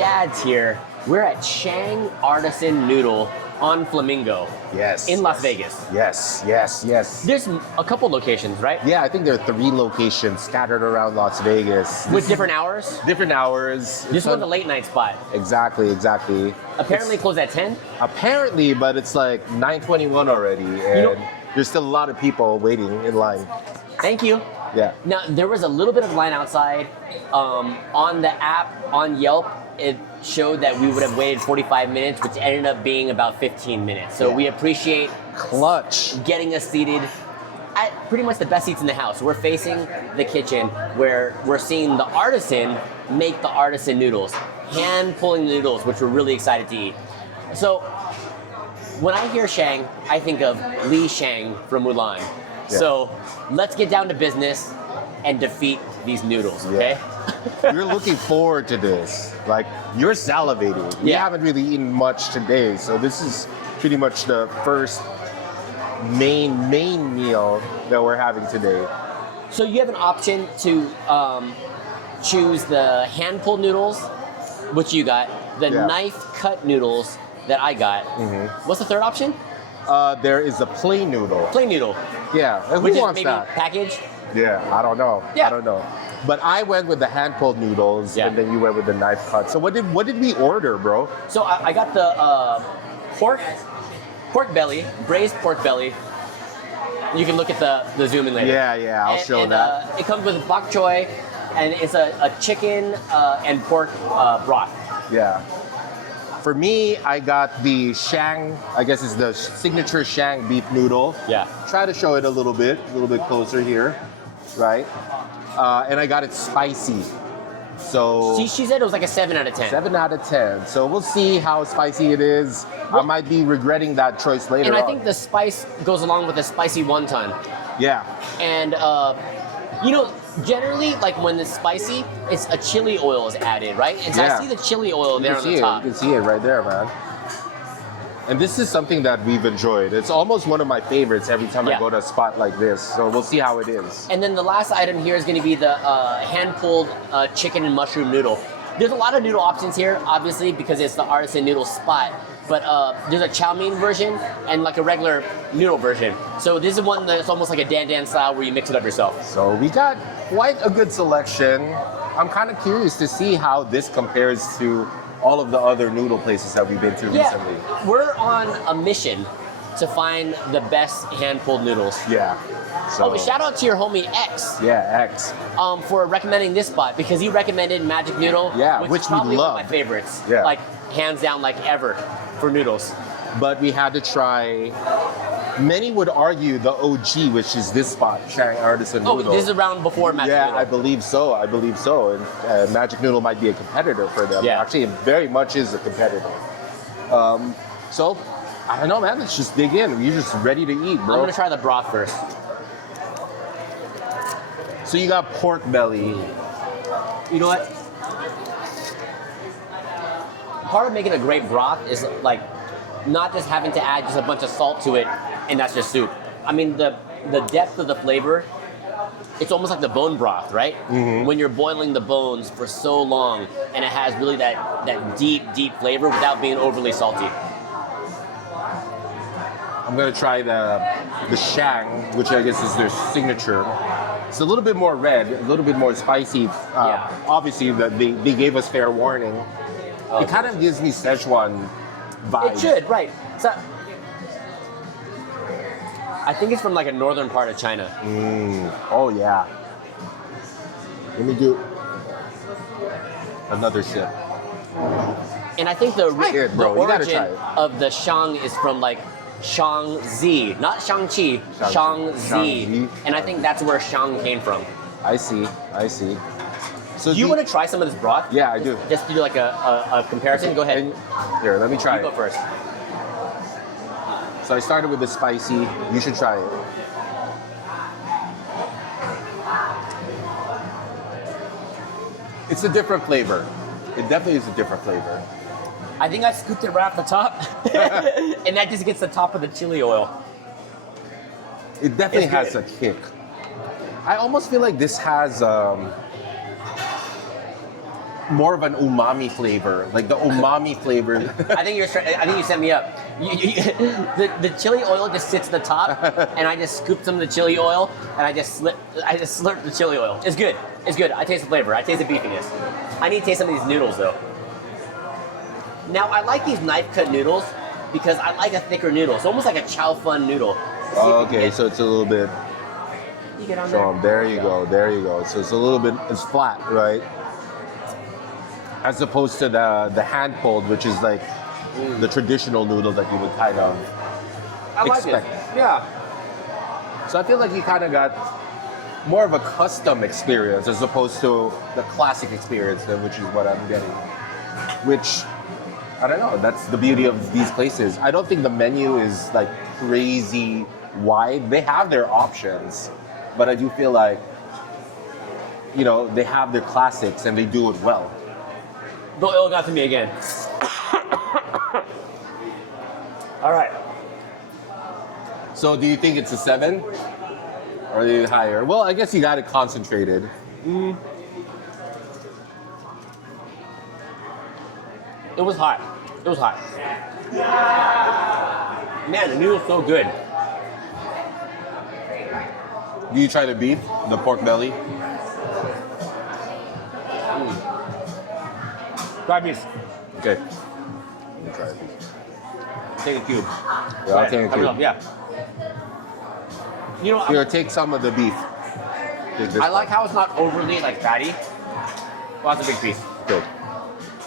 D.A.D.S here. We're at Shang Artisan Noodle on Flamingo. Yes. In Las Vegas. Yes, yes, yes. There's a couple locations, right? Yeah, I think there are 3 locations scattered around Las Vegas. With different hours? Different hours. This one's a late night spot. Exactly, exactly. Apparently closed at 10? Apparently, but it's like 9:21 already, and there's still a lot of people waiting in line. Thank you. Yeah. Now, there was a little bit of line outside. On the app, on Yelp, it showed that we would have waited 45 minutes, which ended up being about 15 minutes. So we appreciate Clutch. getting us seated at pretty much the best seats in the house. We're facing the kitchen where we're seeing the artisan make the artisan noodles, hand pulling the noodles, which we're really excited to eat. So when I hear Shang, I think of Li Shang from Mulan. Yeah. So let's get down to business and defeat these noodles, okay? We're looking forward to this. Like, you're salivating. We haven't really eaten much today, so this is pretty much the first main meal that we're having today. So you have an option to choose the hand-pulled noodles, which you got, the knife-cut noodles that I got. What's the third option? There is a plain noodle. Plain noodle. Yeah, and Which who is wants maybe that? packaged? Yeah, I don't know. Yeah. I don't know. But I went with the hand-pulled noodles, and then you went with the knife cut. So what did we order, bro? So I got the pork belly, braised pork belly. You can look at the zoom in later. Yeah, I'll show that. It comes with bok choy, and it's a chicken and pork broth. Yeah. For me, I got the Shang, I guess it's the signature Shang beef noodle. Yeah. Try to show it a little bit closer here, right? And I got it spicy. So She said it was like a 7 out of 10. 7 out of 10. So we'll see how spicy it is. I might be regretting that choice later And I on. think the spice goes along with the spicy wonton. Yeah. And generally, like when it's spicy, it's a chili oil is added, right? And so I see the chili oil there on the top. You can see it right there, man. And this is something that we've enjoyed. It's almost one of my favorites every time I go to a spot like this. So we'll see how it is. And then the last item here is going to be the hand-pulled chicken and mushroom noodle. There's a lot of noodle options here, obviously, because it's the artisan noodle spot. But there's a chow mein version and like a regular noodle version. So this is one that's almost like a dan style where you mix it up yourself. So we got quite a good selection. I'm kind of curious to see how this compares to all of the other noodle places that we've been to recently. We're on a mission to find the best hand-pulled noodles. Yeah. So, shout out to your homie X. Yeah, X. For recommending this spot because he recommended Magic Noodle. Yeah, which which is we probably love. one of my favorites. Yeah. Like hands down, like ever for noodles. But we had to try. Many would argue the OG, which is this spot, Shang Artisan Noodle. Oh, this is around before Magic Noodle. Yeah, I believe so. And Magic Noodle might be a competitor for them. Yeah. Actually, it very much is a competitor. So, I don't know, man. Let's just dig in. We're just ready to eat, bro. I'm gonna try the broth first. So you got pork belly. You know what? Part of making a great broth is like not just having to add just a bunch of salt to it and that's just soup. I mean, the depth of the flavor, it's almost like the bone broth, right? When you're boiling the bones for so long and it has really that deep flavor without being overly salty. I'm gonna try the Shang, which I guess is their signature. It's a little bit more red, a little bit more spicy. Obviously, they gave us fair warning. It kind of gives me Szechuan vibes. It should, right. So, I think it's from like a northern part of China. Oh yeah. Let me do another sip. And I think the origin try of the Shang is from like Shangzi, not Shang-Chi, Shangzi. And I think that's where Shang came from. I see. So do you want to try some of this broth? Yeah, I do. Just to do like a comparison? Go ahead. And here, let me try You go first. So I started with the spicy. You should try it. It's a different flavor. It definitely is a different flavor. I think I scooped it right off the top. And that just gets the top of the chili oil. It definitely has a kick. I almost feel like this has more of an umami flavor, like the umami flavor. I think you set me up. The chili oil just sits at the top, and I just scoop some of the chili oil, and I just slurp the chili oil. It's good. It's good. I taste the flavor. I taste the beefiness. I need to taste some of these noodles though. Now I like these knife cut noodles because I like a thicker noodle. It's almost like a chow fun noodle. Oh, okay, so it's a little bit. You get on So there you go. There you go. So it's a little bit. It's flat, right? As opposed to the hand pulled, which is like the traditional noodle that you would kind of expect. Yeah. So I feel like you kind of got more of a custom experience as opposed to the classic experience, which is what I'm getting. Which, I don't know, that's the beauty of these places. I don't think the menu is like crazy wide. They have their options, but I do feel like, you know, they have their classics and they do it well. The oil got to me again. All right. So do you think it's a 7? Or are they higher? Well, I guess you got it concentrated. It was hot. It was hot. Man, the noodle's so good. Do you try the beef? The pork belly? Try piece. Okay. Let me try it. Take a cube. Yeah, I'll take a cube. Yeah. You know, Here, take some of the beef. Take this I like how it's not overly like fatty. Well, that's a big piece. Okay.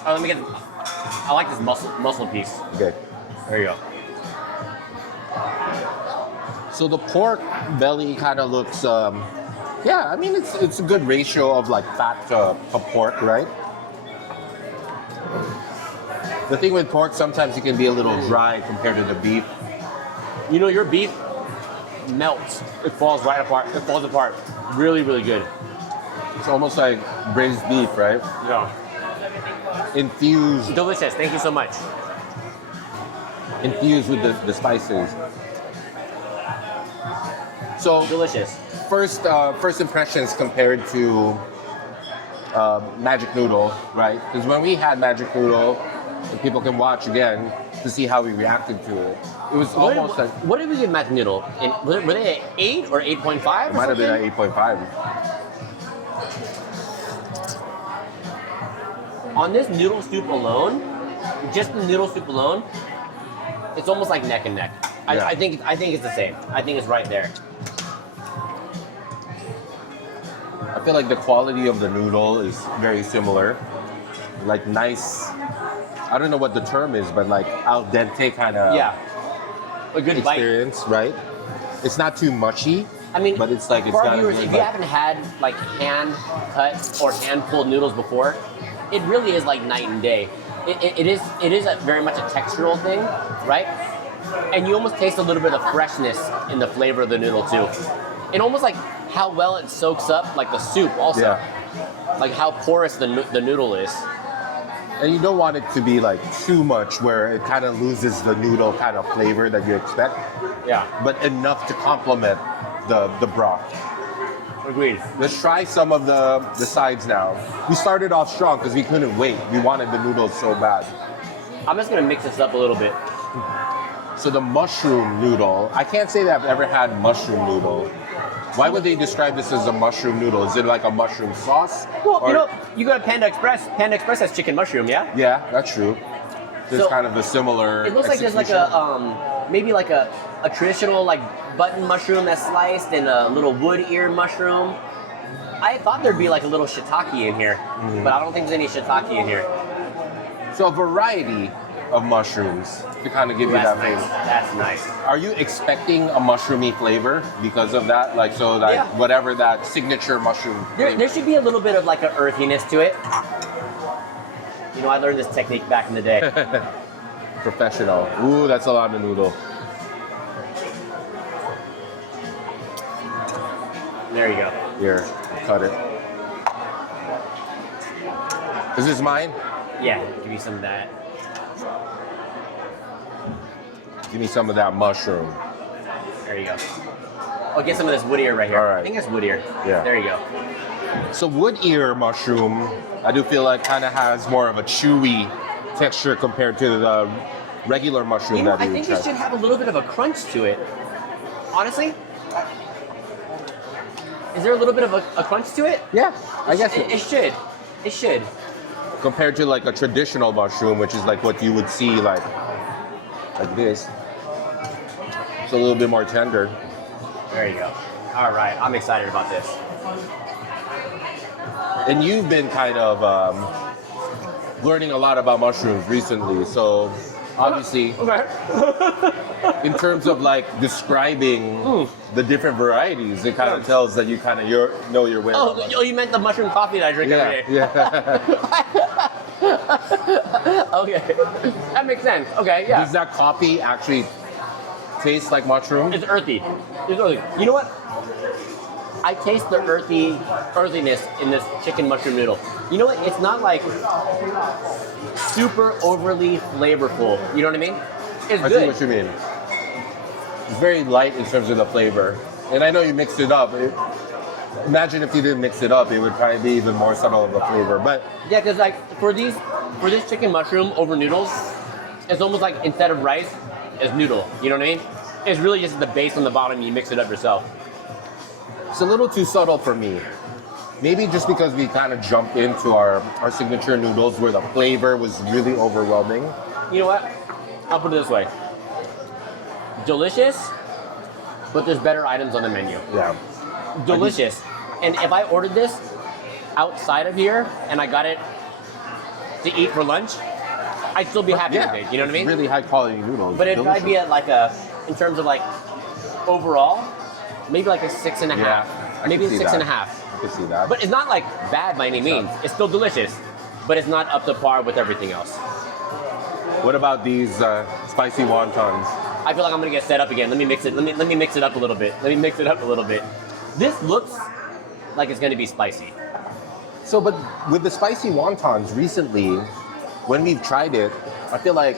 Let me get. I like this muscle piece. Okay. There you go. So the pork belly kind of looks, yeah, I mean, it's a good ratio of like fat to pork, right? The thing with pork, sometimes it can be a little dry compared to the beef. You know, your beef melts. It falls right apart. It falls apart. Really, really good. It's almost like braised beef, right? Yeah. Infused Delicious. Thank you so much. with the spices. So Delicious. first impressions compared to Magic Noodle, right? Because when we had Magic Noodle, and people can watch again to see how we reacted to it. It was almost like What did we give Magic Noodle? Were they at 8 or 8.5? it might have been at 8.5. On this noodle soup alone, just the noodle soup alone, it's almost like neck and neck. Yeah. I think it's the same. I think it's right there. I feel like the quality of the noodle is very similar. Like nice, I don't know what the term is, but like al dente kind of Yeah. A good bite. experience, right? It's not too mushy. I mean, but it's like it's for our got a viewers, good if you bite. haven't had like hand cut or hand pulled noodles before, it really is like night and day. It is very much a textural thing, right? And you almost taste a little bit of freshness in the flavor of the noodle too. And almost like how well it soaks up like the soup also. Yeah. Like how porous the noodle is. And you don't want it to be like too much where it kind of loses the noodle kind of flavor that you expect, Yeah. but enough to complement the broth. Agreed. Let's try some of the sides now. We started off strong because we couldn't wait. We wanted the noodles so bad. I'm just gonna mix this up a little bit. So the mushroom noodle, I can't say that I've ever had mushroom noodle. Why would they describe this as a mushroom noodle? Is it like a mushroom sauce? Well, Or- you know, you go to Panda Express. Panda Express has chicken mushroom, yeah? Yeah, that's true. There's So, kind of a similar. It looks like there's like execution. maybe like a traditional like button mushroom that's sliced and a little wood ear mushroom. I thought there'd be like a little shiitake in here, but I don't think there's any shiitake in here. So a variety of mushrooms to kind of give you That's that nice. flavor. That's nice. Are you expecting a mushroomy flavor because of that? Like so, like Yeah. whatever that signature mushroom. There should be a little bit of like an earthiness to it. You know, I learned this technique back in the day. Professional. Ooh, that's a lot of noodle. There you go. Here, cut it. Is this mine? Yeah, give me some of that. Give me some of that mushroom. There you go. Oh, get some of this wood ear right here. All right. I think that's wood ear. Yeah. There you go. So wood ear mushroom, I do feel like kind of has more of a chewy texture compared to the regular mushroom You know, that I you think tried. it should have a little bit of a crunch to it. Honestly, is there a little bit of a crunch to it? Yeah, I guess it should. It should. compared to like a traditional mushroom, which is like what you would see like this. It's a little bit more tender. There you go. All right, I'm excited about this. And you've been kind of learning a lot about mushrooms recently, so obviously, Okay. in terms of like describing the different varieties, it kind of tells that you kind of know your way. Oh, you meant the mushroom coffee that I drink every day. yeah. Okay, that makes sense. Okay, yeah. Does that coffee actually taste like mushroom? It's earthy. It's earthy. You know what? I taste the earthiness in this chicken mushroom noodle. You know what? It's not like super overly flavorful. You know what I mean? It's I good. see what you mean. It's very light in terms of the flavor. And I know you mixed it up. Imagine if you didn't mix it up, it would probably be even more subtle of a flavor. But Yeah, because like for this chicken mushroom over noodles, it's almost like instead of rice, it's noodle. You know what I mean? It's really just the base on the bottom. You mix it up yourself. it's a little too subtle for me. Maybe just because we kind of jumped into our signature noodles where the flavor was really overwhelming. You know what? I'll put it this way. Delicious, but there's better items on the menu. Yeah. Delicious. And if I ordered this outside of here and I got it to eat for lunch, I'd still be happy with it. You know what I mean? Really high quality noodles. But it'd probably be Delicious. at like a, in terms of like overall, maybe like a 6.5. Yeah, I Maybe a can see 6.5. I can see that. But it's not like bad by any means. It's still delicious, but it's not up to par with everything else. What about these spicy wontons? I feel like I'm gonna get set up again. Let me mix it. Let me mix it up a little bit. Let me mix it up a little bit. This looks like it's gonna be spicy. So, but with the spicy wontons recently, when we've tried it, I feel like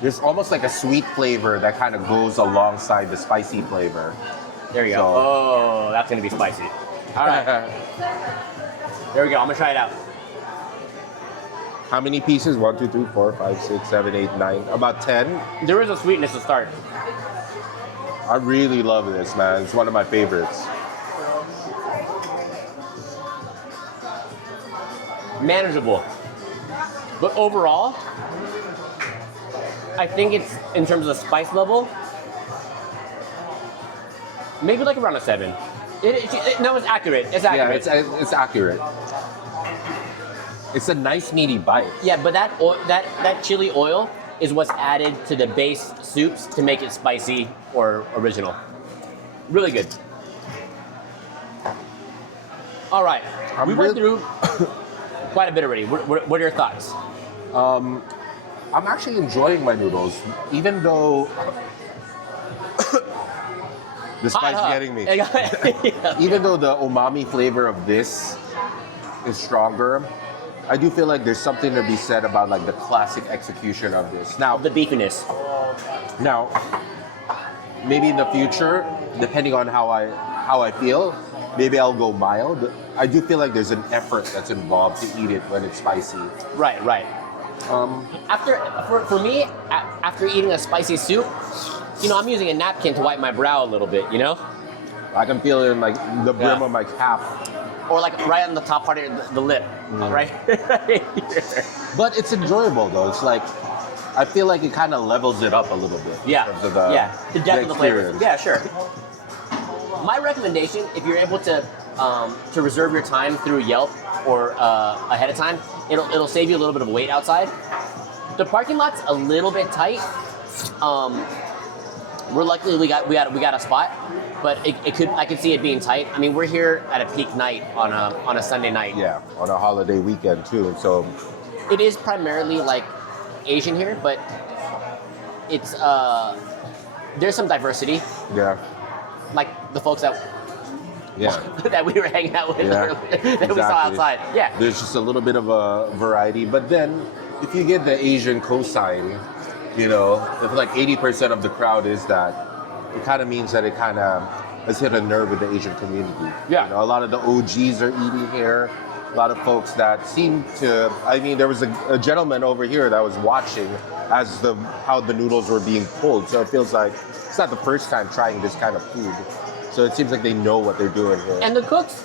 there's almost like a sweet flavor that kind of goes alongside the spicy flavor. There you go. So- Oh, that's gonna be spicy. All right, there we go. I'm gonna try it out. How many pieces? 1, 2, 3, 4, 5, 6, 7, 8, 9. About 10. There is a sweetness to start. I really love this, man. It's one of my favorites. Manageable, but overall, I think it's in terms of the spice level, maybe like around a 7. No, it's accurate. It's accurate. Yeah, it's accurate. It's a nice meaty bite. Yeah, but that chili oil is what's added to the base soups to make it spicy or original. Really good. All right, we went through quite a bit already. What are your thoughts? I'm actually enjoying my noodles, even though the spice is getting me. Yeah. Even though the umami flavor of this is stronger, I do feel like there's something to be said about like the classic execution of this. Now, The beefiness. maybe in the future, depending on how I feel, maybe I'll go mild. I do feel like there's an effort that's involved to eat it when it's spicy. Right. For me, after eating a spicy soup, I'm using a napkin to wipe my brow a little bit, I can feel it in like the brim Yeah. of my cap. or like right on the top part of the lip, right? Right here. But it's enjoyable though. It's like I feel like it kind of levels it up a little bit. Yeah, In terms of the, the depth of the flavors. experience. Yeah, sure. My recommendation, if you're able to reserve your time through Yelp or ahead of time, it'll save you a little bit of wait outside. The parking lot's a little bit tight. We're luckily we got a spot, but I could see it being tight. I mean, we're here at a peak night on a Sunday night. Yeah, on a holiday weekend too. So It is primarily like Asian here, but it's there's some diversity, yeah, like the folks that yeah. that we were hanging out with Yeah, earlier, that we saw exactly. outside. Yeah. There's just a little bit of a variety, but then if you get the Asian cosign, if like 80% of the crowd is that, it kind of means that it kind of has hit a nerve with the Asian community. Yeah. You know, a lot of the OGs are eating here. A lot of folks that seem to, I mean, there was a gentleman over here that was watching as how the noodles were being pulled. So it feels like it's not the first time trying this kind of food. So it seems like they know what they're doing here. And the cooks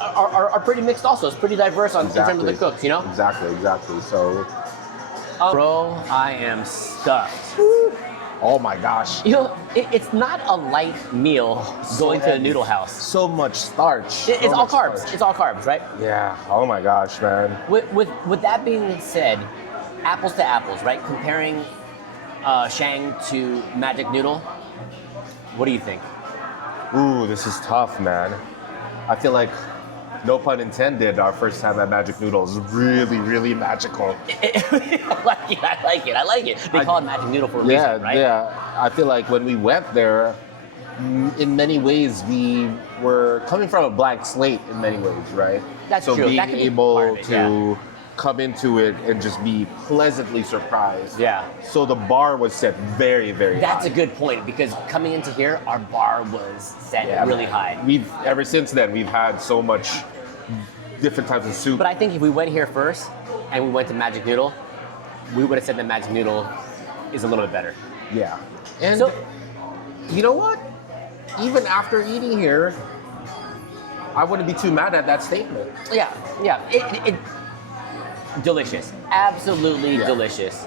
are pretty mixed also. It's pretty diverse in terms of the cooks, you know? Exactly. So, Bro, I am stuffed. oh my gosh. You know, it's not a light meal going to a noodle house. So much starch. It's all carbs. It's all carbs, right? Yeah. Oh my gosh, man. With that being said, apples to apples, right? Comparing Shang to Magic Noodle, what do you think? Ooh, this is tough, man. I feel like, no pun intended, our first time at Magic Noodle is really, really magical. I like it. They call it Magic Noodle for a reason, right? Yeah. I feel like when we went there, in many ways, we were coming from a blank slate in many ways, right? That's so true. being That could be able part of it, to come into it and just be pleasantly surprised. Yeah. So the bar was set very, very That's high. a good point because coming into here, our bar was set really high. Ever since then, we've had so much different types of soup. But I think if we went here first and we went to Magic Noodle, we would have said that Magic Noodle is a little bit better. Yeah. And So- you know what? Even after eating here, I wouldn't be too mad at that statement. Yeah. It delicious. Absolutely delicious.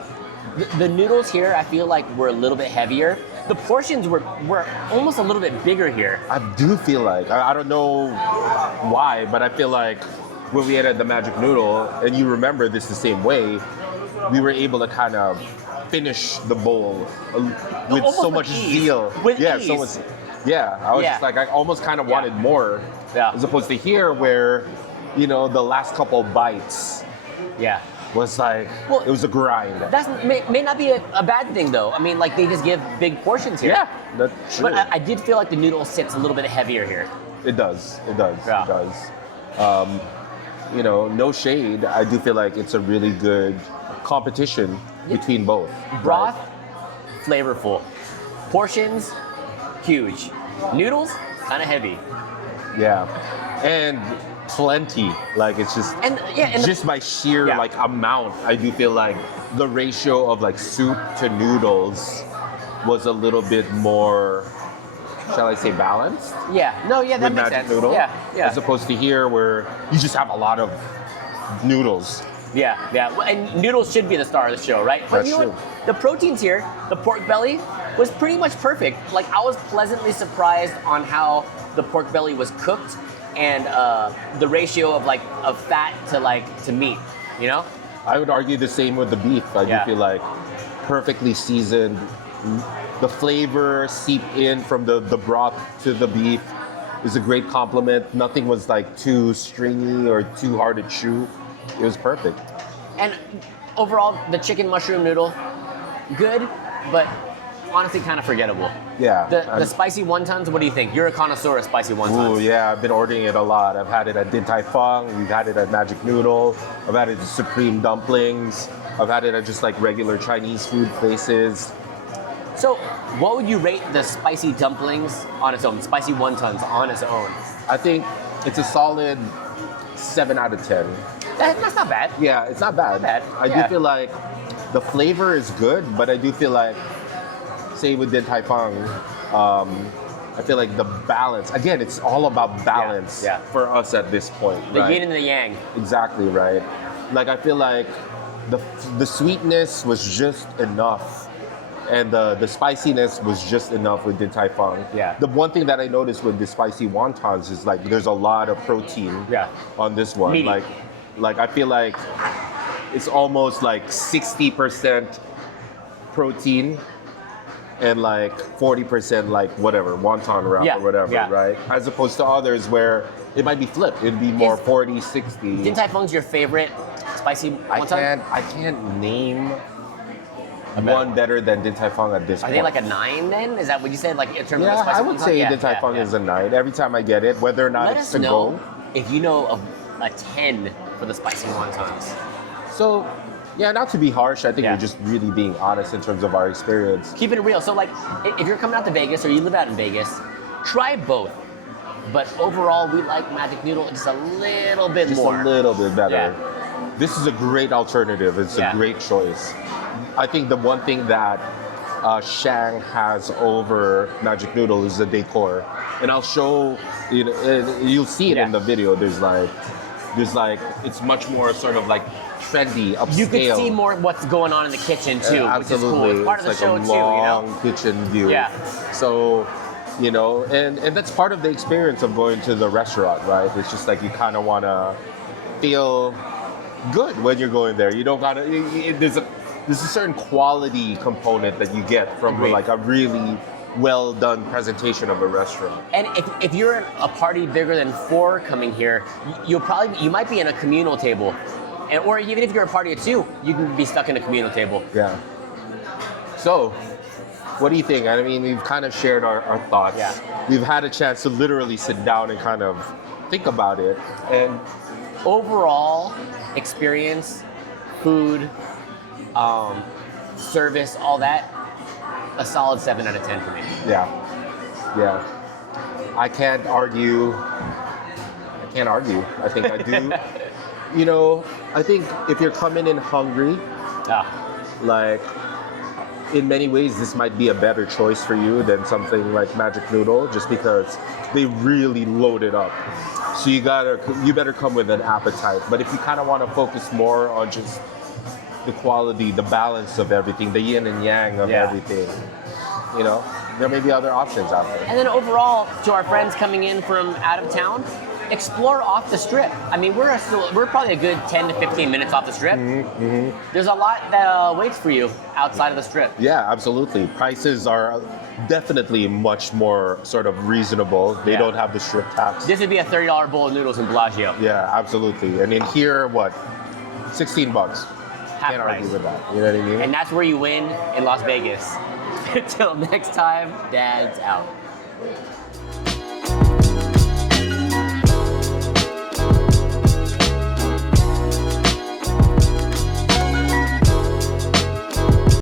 The noodles here, I feel like were a little bit heavier. The portions were almost a little bit bigger here. I do feel like, I don't know why, but I feel like when we ate at the Magic Noodle, and you remember this the same way, we were able to kind of finish the bowl with Almost so with much ease. zeal. With yeah, ease. so much. Yeah, I was Yeah. just like, I almost kind of wanted more, Yeah. as opposed to here where, you know, the last couple bites Yeah. was like, Well, it was a grind. That may not be a bad thing though. I mean, like they just give big portions here. Yeah, that's true. But I did feel like the noodle sits a little bit heavier here. It does. Yeah. It does. You know, no shade. I do feel like it's a really good competition between both. Broth, flavorful. Portions, huge. Noodles, kind of heavy. Right? Yeah. And plenty. Like it's just And just by sheer Yeah. like amount, I do feel like the ratio of like soup to noodles was a little bit more, shall I say, balanced that with makes Magic sense. Noodle. Yeah. As opposed to here where you just have a lot of noodles. Yeah. Well, and noodles should be the star of the show, right? But That's you know true. what? The proteins here, the pork belly, was pretty much perfect. Like I was pleasantly surprised on how the pork belly was cooked and the ratio of fat to meat. You know? I would argue the same with the beef. I Yeah. do feel like perfectly seasoned. The flavor seeped in from the broth to the beef is a great compliment. Nothing was like too stringy or too hard to chew. It was perfect. And overall, the chicken mushroom noodle, good, but honestly kind of forgettable. Yeah. The spicy wontons, what do you think? You're a connoisseur of spicy wontons. Ooh, yeah, I've been ordering it a lot. I've had it at Din Tai Fung. We've had it at Magic Noodle. I've had it at Supreme Dumplings. I've had it at just like regular Chinese food places. So, what would you rate the spicy dumplings on its own, spicy wontons on its own? I think it's a solid 7 out of 10. That's not bad. Yeah, it's not bad. Not bad, I yeah. do feel like the flavor is good, but I do feel like, say with Din Tai Fung, I feel like the balance, again, it's all about balance Yeah. for us at this point. The right? yin and the yang. Exactly, right? Like I feel like the sweetness was just enough. And the spiciness was just enough with Din Tai Fung. Yeah. The one thing that I noticed with the spicy wontons is like there's a lot of protein on this one. Meaty. Like I feel like it's almost like 60% protein and like 40% like whatever, wonton wrap Yeah, or whatever, yeah. right? As opposed to others where it might be flipped. It'd be more Is 40, 60. Din Tai Fung's your favorite spicy wonton? I can't name one better than Din Tai Fung at this Are point. they like a 9 then? Is that what you said? Like in terms of the Yeah, spicy I would wonton? say Yeah, Din Tai Fung yeah. is a 9 every time I get it, whether or not Let it's us to know go. if you know of a 10 for the spicy wontons. So, yeah, not to be harsh, I think Yeah. we're just really being honest in terms of our experience. Keeping it real. So like, if you're coming out to Vegas or you live out in Vegas, Try both. But overall, we like Magic Noodle just a little bit Just more. a little bit better. Yeah. This is a great alternative. It's a great choice. I think the one thing that Shang has over Magic Noodle is the decor, and I'll show you know, and you'll see it in the video. There's like it's much more sort of like trendy, upscale. You can see more what's going on in the kitchen too, which is cool. It's part of the like show a too, long you know. kitchen view. Yeah. So, you know, and that's part of the experience of going to the restaurant, right? It's just like you kind of want to feel good when you're going there. You don't gotta. There's a certain quality component that you get from like a really well done presentation of a restaurant. And if you're a party bigger than 4 coming here, you might be in a communal table, or even if you're a party of 2, you can be stuck in a communal table. Yeah. So, what do you think? I mean, we've kind of shared our thoughts. Yeah. We've had a chance to literally sit down and kind of think about it. And overall experience, food, service, all that, a solid 7 out of 10 for me. yeah. I can't argue. I think I do. You know, I think if you're coming in hungry, like, in many ways, this might be a better choice for you than something like Magic Noodle, just because they really load it up. So you better come with an appetite. But if you kind of want to focus more on just the quality, the balance of everything, the yin and yang of everything, you know, there may be other options out there. And then overall, to our friends coming in from out of town, explore off the strip. I mean, we're probably a good 10 to 15 minutes off the strip. Mm-hmm. There's a lot that waits for you outside of the strip. Yeah, absolutely. Prices are definitely much more sort of reasonable. They don't have the strip tax. This would be a $30 bowl of noodles in Bellagio. Yeah, absolutely. And in here, what? $16. Half Can't price. argue with that. You know what I mean? And that's where you win in Las Vegas. Until next time, Dad's out.